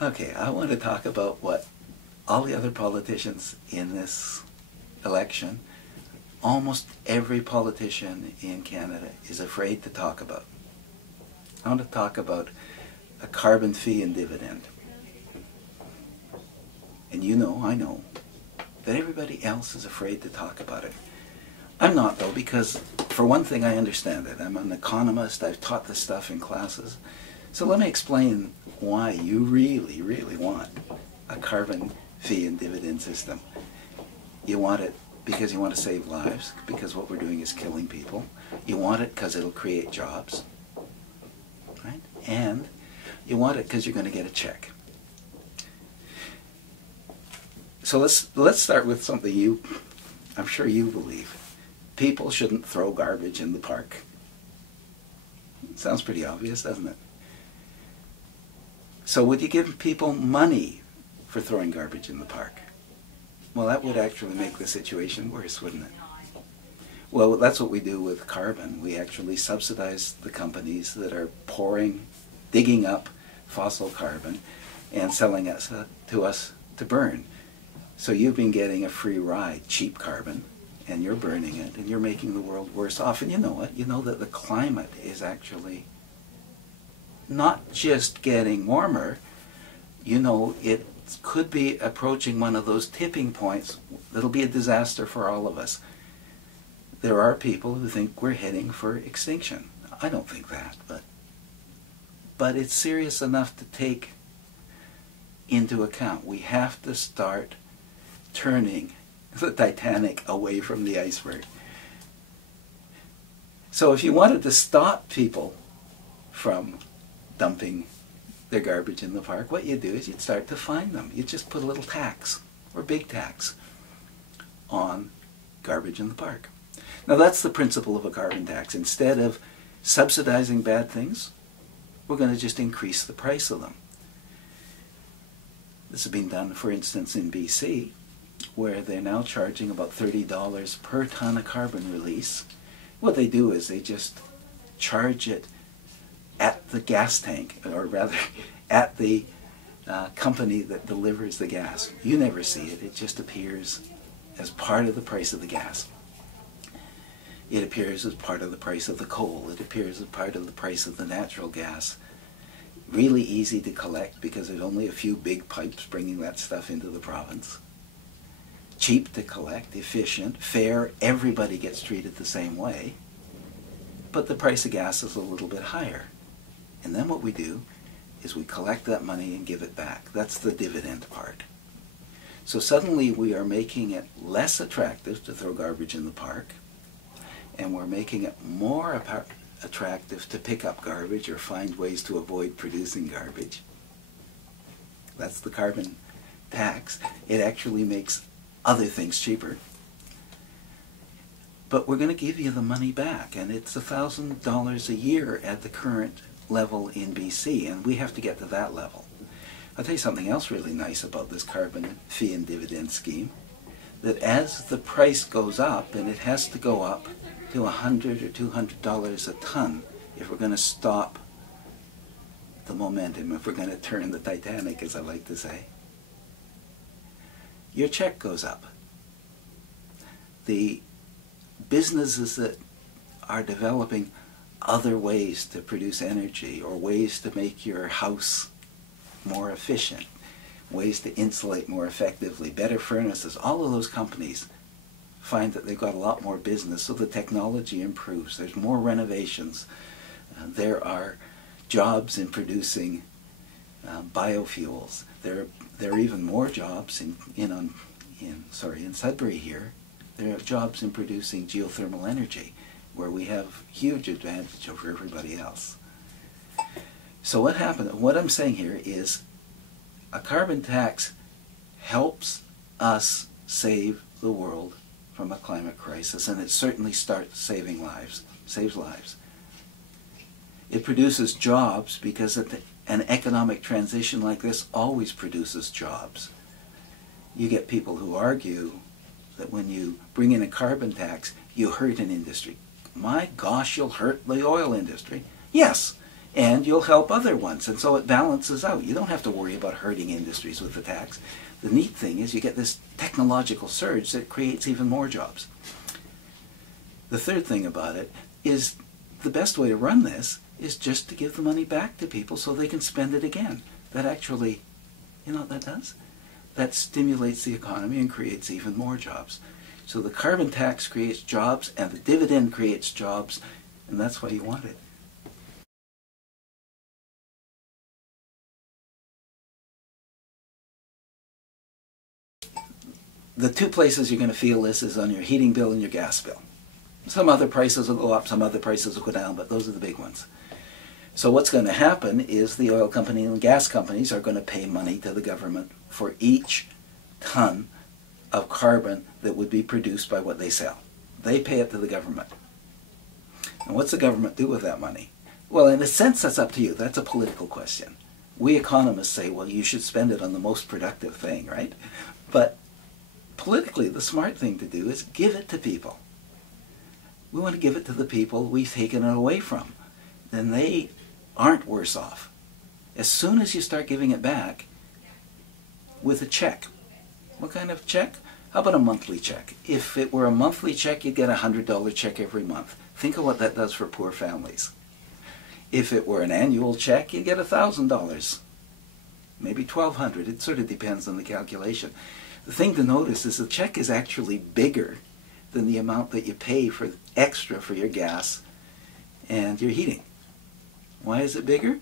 Okay, I want to talk about what all the other politicians in this election, almost every politician in Canada is afraid to talk about. I want to talk about a carbon fee and dividend. And you know, I know, that everybody else is afraid to talk about it. I'm not, though, because for one thing I understand it. I'm an economist, I've taught this stuff in classes. So let me explain why you really, really want a carbon fee and dividend system. You want it because you want to save lives, because what we're doing is killing people. You want it because it'll create jobs, right? And you want it because you're going to get a check. So let's start with something I'm sure you believe. People shouldn't throw garbage in the park. Sounds pretty obvious, doesn't it? So would you give people money for throwing garbage in the park? Well, that would actually make the situation worse, wouldn't it? Well, that's what we do with carbon. We actually subsidize the companies that are digging up fossil carbon and selling it to us to burn. So you've been getting a free ride, cheap carbon, and you're burning it, and you're making the world worse off. And you know what? You know that the climate is actually not just getting warmer. You know, it could be approaching one of those tipping points that'll be a disaster for all of us. There are people who think we're heading for extinction. I don't think that, but it's serious enough to take into account. We have to start turning the Titanic away from the iceberg. So if you wanted to stop people from dumping their garbage in the park, what you do is you'd start to fine them. You just put a little tax, or big tax, on garbage in the park. Now that's the principle of a carbon tax. Instead of subsidizing bad things, we're going to just increase the price of them. This has been done, for instance, in BC, where they're now charging about $30 per ton of carbon release. What they do is they just charge it at the gas tank, or rather at the company that delivers the gas. You never see it. It just appears as part of the price of the gas. It appears as part of the price of the coal. It appears as part of the price of the natural gas. Really easy to collect because there's only a few big pipes bringing that stuff into the province. Cheap to collect, efficient, fair, everybody gets treated the same way. But the price of gas is a little bit higher. And then what we do is we collect that money and give it back. That's the dividend part. So suddenly we are making it less attractive to throw garbage in the park, and we're making it more attractive to pick up garbage or find ways to avoid producing garbage. That's the carbon tax. It actually makes other things cheaper. But we're going to give you the money back, and it's $1,000 a year at the current level in BC, and we have to get to that level. I'll tell you something else really nice about this carbon fee and dividend scheme, that as the price goes up, and it has to go up to $100 or $200 a ton if we're going to stop the momentum, if we're going to turn the Titanic, as I like to say, your check goes up. The businesses that are developing other ways to produce energy, or ways to make your house more efficient, ways to insulate more effectively, better furnaces, all of those companies find that they've got a lot more business, so the technology improves. There's more renovations. There are jobs in producing biofuels. There are even more jobs in Sudbury here. There are jobs in producing geothermal energy, where we have huge advantage over everybody else. So what I'm saying here is a carbon tax helps us save the world from a climate crisis, and it certainly starts saving lives, saves lives. It produces jobs because an economic transition like this always produces jobs. You get people who argue that when you bring in a carbon tax, you hurt an industry. My gosh, you'll hurt the oil industry. Yes, and you'll help other ones, and so it balances out. You don't have to worry about hurting industries with the tax. The neat thing is you get this technological surge that creates even more jobs. The third thing about it is the best way to run this is just to give the money back to people so they can spend it again. That actually, you know what that does? That stimulates the economy and creates even more jobs. So the carbon tax creates jobs and the dividend creates jobs, and that's why you want it. The two places you're going to feel this is on your heating bill and your gas bill. Some other prices will go up, some other prices will go down, but those are the big ones. So what's going to happen is the oil company and gas companies are going to pay money to the government for each ton of carbon that would be produced by what they sell. They pay it to the government. And what's the government do with that money? Well, in a sense, that's up to you. That's a political question. We economists say, well, you should spend it on the most productive thing, right? But politically, the smart thing to do is give it to people. We want to give it to the people we've taken it away from. Then they aren't worse off. As soon as you start giving it back with a check. What kind of check? How about a monthly check? If it were a monthly check, you'd get a $100 check every month. Think of what that does for poor families. If it were an annual check, you'd get $1,000. Maybe $1,200. It sort of depends on the calculation. The thing to notice is the check is actually bigger than the amount that you pay for extra for your gas and your heating. Why is it bigger?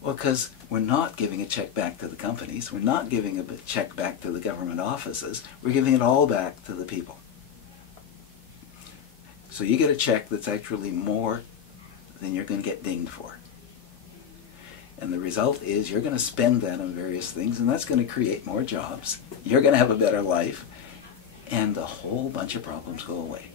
Well, because we're not giving a check back to the companies. We're not giving a check back to the government offices. We're giving it all back to the people. So you get a check that's actually more than you're going to get dinged for. And the result is you're going to spend that on various things, and that's going to create more jobs. You're going to have a better life, and a whole bunch of problems go away.